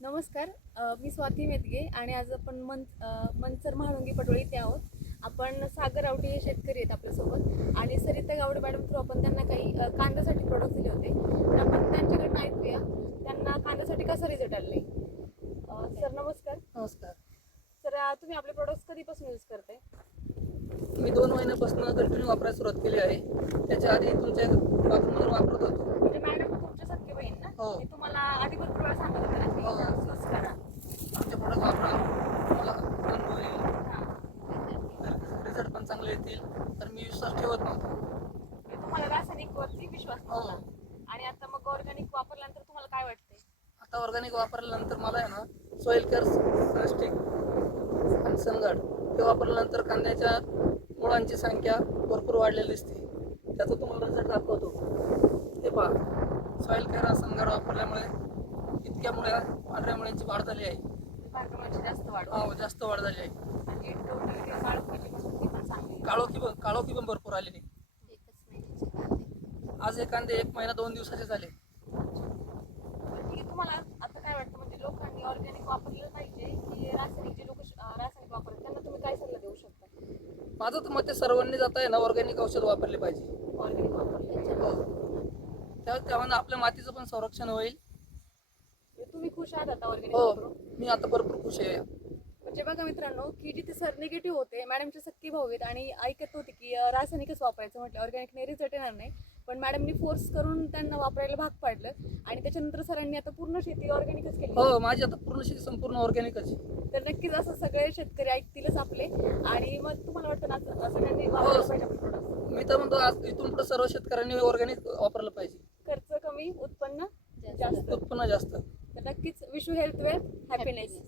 नमस्कार. मी स्वाती मेतगे आणि आज आपण मनसर म्हाळुंगी पडोळी इथे आहोत. आपण सागर आवटी हे शेतकरी आहेत आपल्यासोबत आणि सरिता गावडे मॅडम थ्रू आपण त्यांना काही कांद्यासाठी प्रोडक्ट दिले होते. तर आपण त्यांच्याकडनं ऐकूया त्यांना कांद्यासाठी कसा रिझल्ट आले. सर नमस्कार. नमस्कार. सर तुम्ही आपले प्रोडक्ट्स कधीपासून यूज करताय? मी 2 महिन्यापासून कंटिन्यू वापरायला सुरुवात केली आहे. त्याच्या आधी तुमच्या वापरून वापरत होतो. म्हणजे मॅडम तुमच्या सख्खे बहीण ना? हो. मी तुम्हाला आधी भरपूर वेळा सांगत होते ना की हो. यूज करा. आमचे प्रोडक्ट वापरा, मला अनुभव येईल, हां. रिझल्ट पण चांगले येतील. तर मी विश्वास ठेवत नव्हतो. म्हणजे तुम्हाला रासायनिक वरती विश्वास नव्हता. हो. आणि आता मग ऑर्गॅनिक वापरल्यानंतर तुम्हाला काय वाटतंय? आता ऑर्गॅनिक वापरल्यानंतर मला आहे ना सॉइल केअर प्लास्टिक आणि सनगार्ड हे वापरल्यानंतर कांद्याच्या मुळांची संख्या भरपूर वाढलेली दिसते. त्याचा तुम्हाला रिझल्ट दाखवतो. हे पहा, सॉइल केअर सनगार्ड वापरल्यामुळे इतक्या मुळ्या पांढऱ्या मुळ्यांची वाढ झाली आहे. भारतामध्ये जास्त वाढ हो, जास्त वाढ झाली आहे. आणि टोटल काळोखीची पण पण चांगली. काळोखी पण भरपूर आलेली. आज हे कांदे 1 महिना 2 दिवसाचे झाले. ठीक आहे. तुम्हाला आता काय वाटतं, म्हणजे लोकांनी ऑर्गॅनिक वापरलं पाहिजे की रासायनिक? जे लोक रासायनिक वापरतात त्यांना तुम्ही काय सल्ला देऊ शकता? माझं तर मते सर्वांनी जाता आहे ना ऑर्गॅनिक औषध वापरले पाहिजे. ऑर्गॅनिक वापरल्याच्या हो. तेव्हा आपल्या मातीचं पण संरक्षण होईल. तुम्ही खुश आहात आता ऑर्गॅनिक हो, वापरून? मी आता भरपूर खुश आहे. म्हणजे बघा मित्रांनो, की जिथे सर निगेटिव्ह होते, मॅडमचे सख्खे भाऊ आहेत आणि ऐकत होते की रासायनिकच वापरायचं, म्हटलं ऑर्गॅनिकने रिझल्ट येणार नाही. पण मॅडमनी फोर्स करून त्यांना वापरायला भाग पाडलं आणि त्याच्यानंतर सरांनी आता पूर्ण शेती ऑर्गॅनिकच केली. हो, माझी आता पूर्ण शेती संपूर्ण ऑर्गॅनिकच आहे. तर नक्कीच असं सगळे शेतकरी ऐकतीलच आपले. आणि मग तुम्हाला वाटतं ना सगळ्यांनी वापरलं पाहिजे आपले प्रोडक्ट? मी तर म्हणतो आज इथून पुढे सर्व शेतकऱ्यांनी ऑर्गॅनिक वापरलं पाहिजे. खर्च कमी, उत्पन्न जास्त. उत्पन्न जास्त. तर नक्कीच wish you health, wealth, happiness.